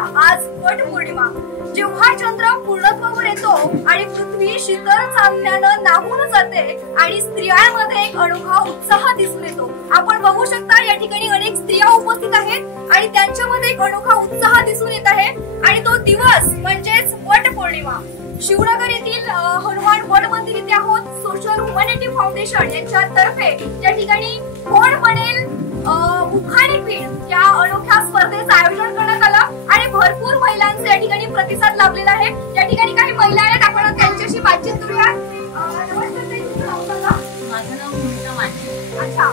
आज वट पौर्णिमा. जेव्हा चंद्र पूर्णत्वावर येतो आणि पृथ्वी शीतल चांदण्यानं नाहून जाते आणि स्त्रियांमध्ये एक अनोखा उत्साह दिसून येतो. आपण बघू शकता या ठिकाणी अनेक स्त्रिया उपस्थित आहेत आणि त्यांच्यामध्ये एक अनोखा उत्साह दिसून येत आहे आणि तो दिवस म्हणजेच वट पौर्णिमा. शिवनगर येथील हनुमान वड मंदिर इथे आहोत. सोशल ह्युमॅनिटी फाउंडेशन यांच्यातर्फे या ठिकाणी कोण बनेल उखाणे क्वीन या अनोख्या स्पर्धेचं आयोजन करण्यात आलं आणि भरपूर महिलांचे या ठिकाणी प्रतिसाद लाभलेला आहे. या ठिकाणी काही महिला आहेत, आपण त्यांच्याशी बातचीत करूया. माझं नाव मुनिका माने. अच्छा,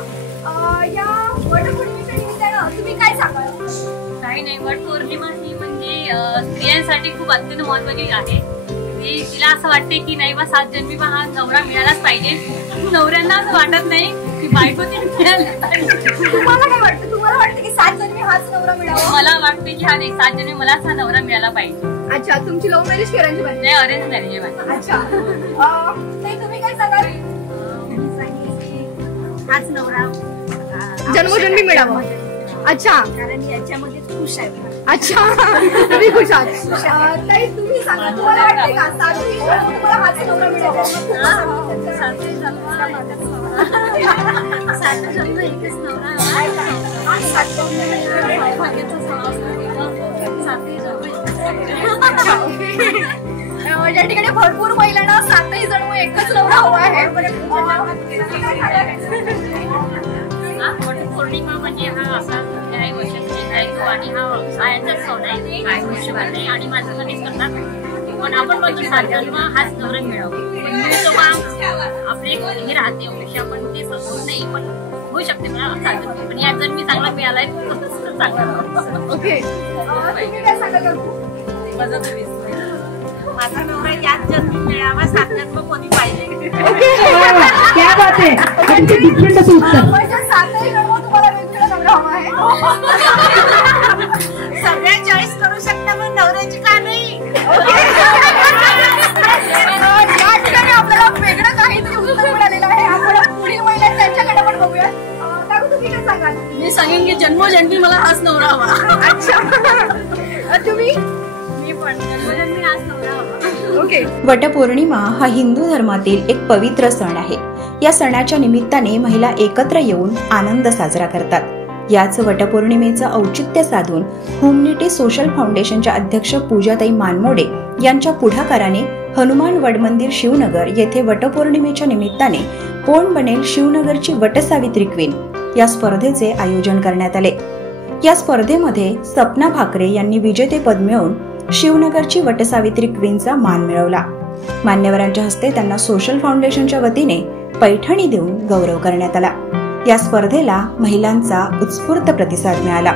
या वटपौर्णिमेच्या निमित्तानं तुम्ही काय सांगाल? काही नाही, वटपौर्णिमा ही म्हणजे स्त्रियांसाठी खूप अत्यंत महत्त्वाची आहे. तिला असं वाटते की नाही बा 7 जन्मी हा नवरा मिळालाच पाहिजे. नवऱ्यांना असं वाटत नाही की बायको ते मिळालं पाहिजे. तुम्हाला काय वाटतं? तुम्हाला वाटतं की 7 जन्मी हाच नवरा मिळावा? मला वाटते की हा नाही, 7 जन्मी मलाच हा नवरा मिळाला पाहिजे. अच्छा, तुमची लव्ह मॅरेज की अरेंज मॅरेज? नाही, अरेंज मॅरेज आहे. अच्छा, तुम्ही काय सांगाल? हाच नवरा जन्मोजन्मी मिळावा. अच्छा, कारण याच्यामध्ये खुश आहे. अच्छा, तुम्ही खुश आहात. ताई, तुम्ही सांगा, तुम्हाला वाटते का 7 तुम्हाला हाच नवरा मिळावा? या ठिकाणी भरपूर महिलांना 7ही जन्म एकच नवरा हवा आहे. वटपौर्णिमा म्हणजे हा असा काही वर्षाचा येतो आणि हा व्यवसायाचाच सण आहे. काही वर्ष नाही आणि माझं कधीच करतात, पण आपण म्हणतो 7 जन्म हाच नवरा मिळावा. मिळतो का आपले हे राहते अपेक्षा, पण ते होत नाही. पण होऊ शकते मला 7 जन्म, पण या जन्मी चांगला मिळालाय चांगला. ओके, तुम्ही काय सांगाल? माझा माझा नवरा याच जन्मी मिळावा, 7 जन्म कोणी पाहिजे. क्या बात आहे. डिफरंट असं उत्तर. म्हणजे 7ही जन्म तुम्हाला वेगवेगळा नवरा हवा आहे? सगळ्या चॉईस करू शकता, पण नवऱ्याची का नाही? या ठिकाणी आपल्याला वेगळं काहीतरी उत्तर मिळालेलं आहे. आपण पुढील महिला त्यांच्याकडे पण बघूया. काकू, तुम्ही काय सांगाल? मी सांगेन की जन्मोजन्मी मला हाच नवरा हवा. अच्छा, तुम्ही? मी पण जन्मोजन्मी हाच नवरा हवा. ओके. वटपौर्णिमा हा हिंदू धर्मातील एक पवित्र सण आहे. या सणाच्या निमित्ताने महिला एकत्र येऊन आनंद साजरा करतात. याच वटपौर्णिमेचं औचित्य साधून ह्युमॅनिटी सोशल फाउंडेशनच्या अध्यक्ष पूजाताई मानमोडे यांच्या पुढाकाराने हनुमान वडमंदिर शिवनगर येथे वटपौर्णिमेच्या निमित्ताने कोण बनेल शिवनगरची वटसावित्री क्वीन या स्पर्धेचे आयोजन करण्यात आले. या स्पर्धेमध्ये सपना भाकरे यांनी विजेतेपद मिळवून शिवनगरची वटसावित्री क्वीनचा मान मिळवला. मान्यवरांच्या हस्ते त्यांना सोशल फाउंडेशनच्या वतीने पैठणी देऊन गौरव करण्यात आला. या स्पर्धेला महिलांचा उत्स्फूर्त प्रतिसाद मिळाला.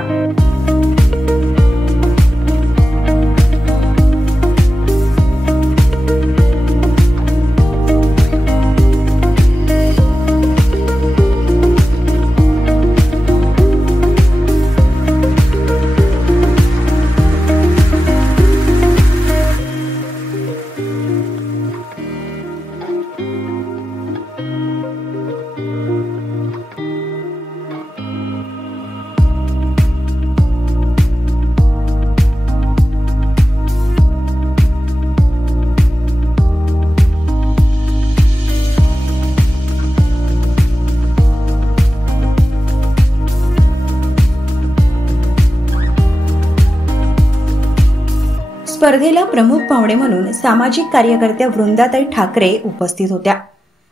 स्पर्धेला प्रमुख पाहुणे म्हणून सामाजिक कार्यकर्त्या वृंदाताई ठाकरे उपस्थित होत्या.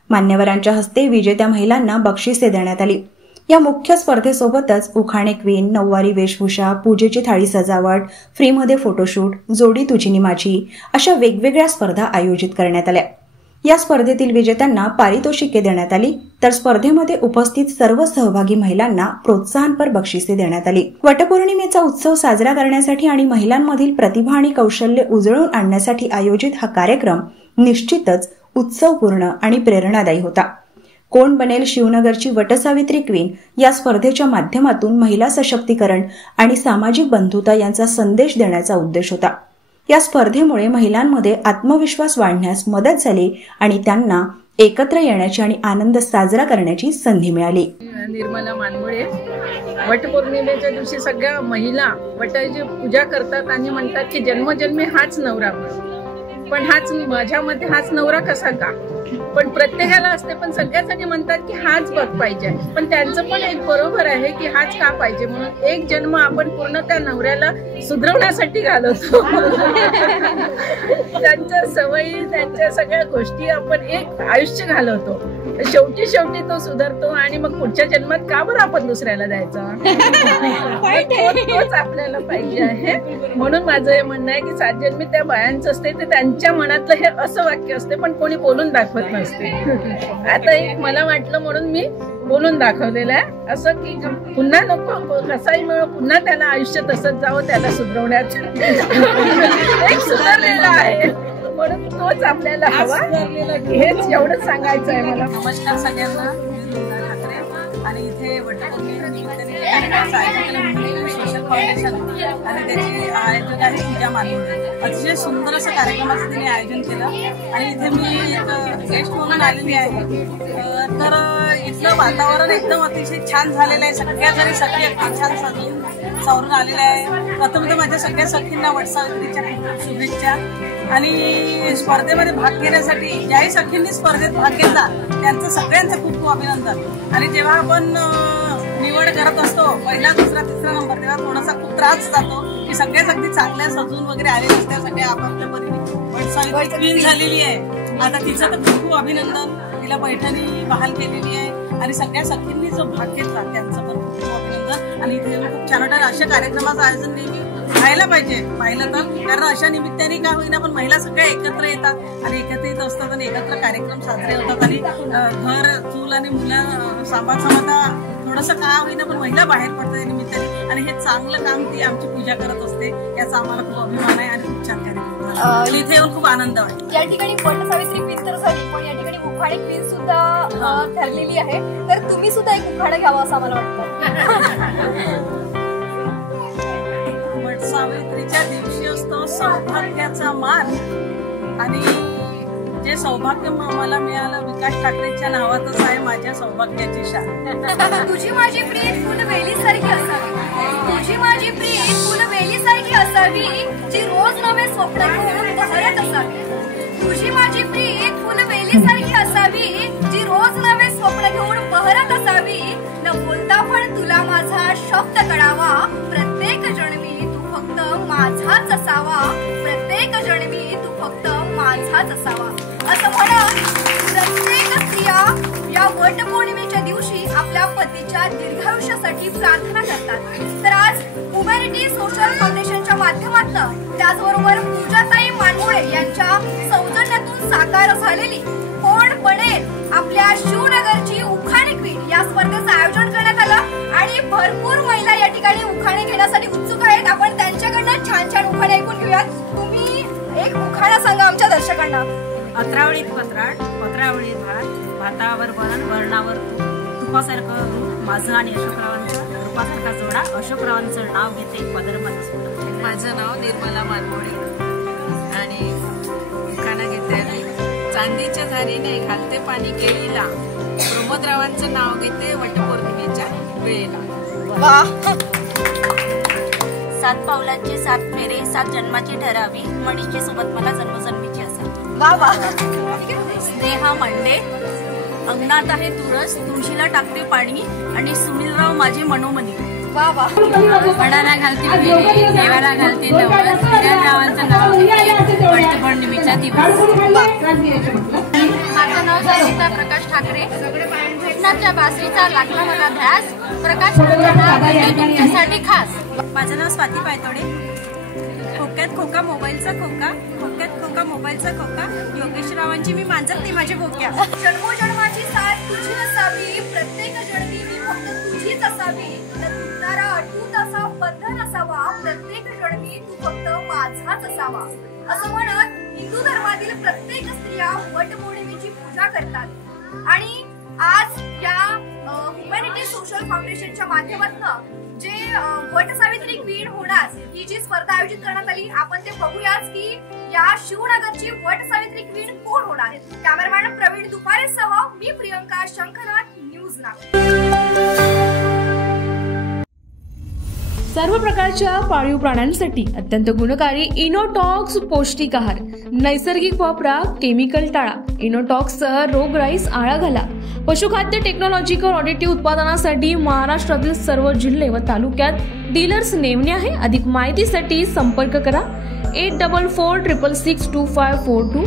मान्यवरांच्या हस्ते विजेत्या महिलांना बक्षिसे देण्यात आली. या मुख्य स्पर्धेसोबतच उखाणे क्वीन, नऊवारी वेशभूषा, पूजेची थाळी सजावट, फ्रीमध्ये फोटोशूट, जोडी तुझी माझी अशा वेगवेगळ्या स्पर्धा आयोजित करण्यात आल्या. या स्पर्धेतील विजेत्यांना पारितोषिके देण्यात आली, तर स्पर्धेमध्ये उपस्थित सर्व सहभागी महिलांना प्रोत्साहनपर बक्षिसे देण्यात आली. वटपौर्णिमेचा उत्सव साजरा करण्यासाठी आणि महिलांमधील प्रतिभा आणि कौशल्य उजळून आणण्यासाठी आयोजित हा कार्यक्रम निश्चितच उत्सवपूर्ण आणि प्रेरणादायी होता. कोण बनेल शिवनगरची वटसावित्री क्वीन या स्पर्धेच्या माध्यमातून महिला सशक्तीकरण आणि सामाजिक बंधुता यांचा संदेश देण्याचा उद्देश होता. या स्पर्धेमुळे महिलांमध्ये आत्मविश्वास वाढण्यास मदत झाली आणि त्यांना एकत्र येण्याची आणि आनंद साजरा करण्याची संधी मिळाली. निर्मला मानमोळे. वटपौर्णिमेच्या दिवशी सगळ्या महिला वटाची पूजा करतात आणि म्हणतात की जन्मजन्मी हाच नवरा म्हणून. पण माझ्या मते हाच नवरा कसा का, पण प्रत्येकाला असते. पण सगळ्याजणी म्हणतात की हाच बघ पाहिजे, पण त्यांचं पण एक बरोबर आहे की हाच का पाहिजे म्हणून एक जन्म आपण पूर्ण त्या नवऱ्याला सुधरवण्यासाठी घालवतो. त्यांच्या सवयी, त्यांच्या सगळ्या गोष्टी आपण एक आयुष्य घालवतो. शेवटी तो सुधारतो आणि मग पुढच्या जन्मात का बरं आपण दुसऱ्याला द्यायचा. तोच आपल्याला पाहिजे आहे. म्हणून माझं हे म्हणणं आहे की 7 जन्मी त्या बायांचं असते, ते त्यांच्या मनातलं हे असं वाक्य असते, पण कोणी बोलून दाखवत नसते. आता एक मला वाटलं म्हणून मी बोलून दाखवलेलं आहे, असं की पुन्हा नको कसाही मिळो, पुन्हा त्याला आयुष्य तसंच जावं, त्याला सुधरवण्यात एक सुधारलेला आहे म्हणून तोच आपल्याला हवा. हेच एवढंच सांगायचं आहे मला. नमस्कार सगळ्यांना, मी वृंदा ठाकरे आणि इथे वटपौर्णिमेनिमित्ताने कार्यक्रमाचं आयोजन केलं सोशल फाउंडेशन आणि त्याची आयोजक आहे पूजा मानमोळे. अतिशय सुंदर असं कार्यक्रमाचं तिने आयोजन केलं आणि इथे मी एक गेस्ट म्हणून आलेली आहे. तर इथलं वातावरण एकदम अतिशय छान झालेलं आहे. सगळ्या जरी सखी एकदम छान सजून सावरून आलेल्या आहे. प्रथम तर माझ्या सगळ्या सखींना वटसावित्रीच्या शुभेच्छा. आणि स्पर्धेमध्ये भाग घेण्यासाठी ज्याही सखींनी स्पर्धेत भाग घेतला त्यांचं सगळ्यांचं खूप खूप अभिनंदन. आणि जेव्हा आपण निवड करत असतो पहिला, दुसरा, तिसरा नंबर, तेव्हा थोडासा खूप त्रास जातो की सगळ्याच अगदी चांगल्या सजून वगैरे आलेल्या असतात. सगळ्या आपापल्या परीने वटसावित्री क्वीन झालेली आहे. आता तिचं तर खूप खूप अभिनंदन. तिला पैठणी बहाल केलेली आहे आणि सगळ्या सखींनी जो भाग घेतला त्यांचं पण खूप खूप अभिनंदन. आणि इथे खूप छान वाटतं. अशा कार्यक्रमाचं आयोजन नेहमी व्हायला पाहिजे पाहिलं तर, कारण अशा निमित्ताने का होईना पण महिला सगळ्या एकत्र येतात आणि एकत्रित असतात आणि एकत्र कार्यक्रम साजरे होतात. आणि घर, चूल आणि मुलं सांभाळता थोडंसं का होईना पण महिला बाहेर पडतात या निमित्ताने. आणि हे चांगलं काम ती आमची पूजा करत असते, याचा आम्हाला खूप अभिमान आहे आणि खूप छान कार्यक्रम इथे येऊन खूप आनंद वाटतो. या ठिकाणी वटसावित्री क्वीन तर झाली, पण या ठिकाणी उखाणे क्वीन सुद्धा ठरलेली आहे. तर तुम्ही सुद्धा एक उखाणा घ्यावा असं आम्हाला वाटतं. सावित्रीच्या दिवशी असतो सौभाग्याचा मान आणि जे सौभाग्य मला मिळालं विकास ठाकरेंच्या नावातच आहे माझ्या सौभाग्याची शान. तुझी माझी प्रीत फुलवेलीसारखी असावी, तुझी माझी प्रीत फुलवेलीसारखी असावी, जी रोज नवे स्वप्न घेऊन बहरत असावी. तुझी माझी प्रीत फुलवेलीसारखी असावी, जी रोज नवे स्वप्न घेऊन बहरत असावी. न बोलता पण तुला माझा शब्द कळावा, प्रत्येक जन्मी फक्त माझाच असावा, प्रत्येक जन्मी तू फक्त माझाच असावा. असं म्हणत प्रत्येक स्त्रिया या वटपौर्णिमेच्या दिवशी आपल्या पतीच्या दीर्घायुष्यासाठी प्रार्थना करतात. तर आज ह्युमॅनिटी सोशल फाउंडेशनच्या माध्यमातून त्याचबरोबर पूजाताई मानमोळे यांच्या सौजन्यातून साकार झालेली कोण बनेल आपल्या शिवनगरची उखाणे क्वीन या स्पर्धेचं आयोजन करण्यात आलं आणि भरपूर महिला या ठिकाणी उखाणे घेण्यासाठी उत्सुक आहेत. आपण त्यांच्याकडनं छान छान उखाणे ऐकून घेऊयात. तुम्ही एक उखाणा सांगा आमच्या दर्शकांना. पत्रावळीत पत्राट, पत्रावळीत भात, भातावर वरण, वरणावर तूप, तुपासारखं रूप माझं आणि अशोकरावांचं, रूपासारखा जोडा, अशोकरावांचं नाव घेते पदरमध्ये सोडा. माझं नाव निर्मला मानमोळे आणि उखाणा घेते. चांदीच्या धारीने घालते पाणी केळीला, प्रमोदरावांचं नाव घेते वटपौर्णिमेच्या वेळेला. 7 पावलांचे 7 फेरे, 7 जन्माची ठरावी, मणीची सोबत मला जन्मजन्मीची असेल. स्नेहा मांडे, अंगणात आहे तुळस, तुळशीला टाकते पाणी आणि सुनीलराव माझे मनोमनी. वडाला घालते फेरे, देवाला घालते नवस, हिरारावांचं नाव घेते वटपौर्णिमेच्या दिवस. माझं नाव सरिता प्रकाश ठाकरे. कृष्णाच्या बासरीचा लागला मला ध्यास, प्रकाश तुमच्यासाठी खास. माझं नाव स्वाती पायतोडे. खोक्यात खोका मोबाईलचा खोका, खोक्यात खोका मोबाईलचा खोका, योगेशरावांची मी मांजरते माझ्या खोक्या. जन्मोजन्माची साथ तुझी असावी, प्रत्येक जन्मी मी फक्त तुझीच असावी. तुटणारा अटूट असा बंधन असावा, प्रत्येक जन्मी तू फक्त माझाच असावा. असं म्हणत हिंदू धर्मातील प्रत्येक स्त्रिया वटपौर्णिमेची पूजा करतात. आणि आज या ह्युमॅनिटी सोशल फाउंडेशनच्या माध्यमातून जे वटसावित्री क्वीन होणार ही जी स्पर्धा आयोजित करण्यात आली, आपण ते बघूयाच की या शिवनगरची वटसावित्री क्वीन कोण होणार. कॅमेरामॅन प्रवीण दुपारेसह मी प्रियंका शंकरनाथ, न्यूज नागपूर. सर्व प्रकारच्या पाळीव प्राण्यांसाठी अत्यंत गुणकारी इनोटॉक्स पौष्टिक आहार. नैसर्गिक वापरा, केमिकल टाळा. इनोटॉक्ससह रोगराईस आळा घाला. पशुखाद्य टेक्नॉलॉजिकल ऑडिटिव्ह उत्पादनासाठी महाराष्ट्रातील सर्व जिल्हे व तालुक्यात डीलर्स नेमणे आहे. अधिक माहितीसाठी संपर्क करा 8446625542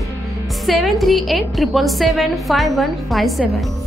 738775157.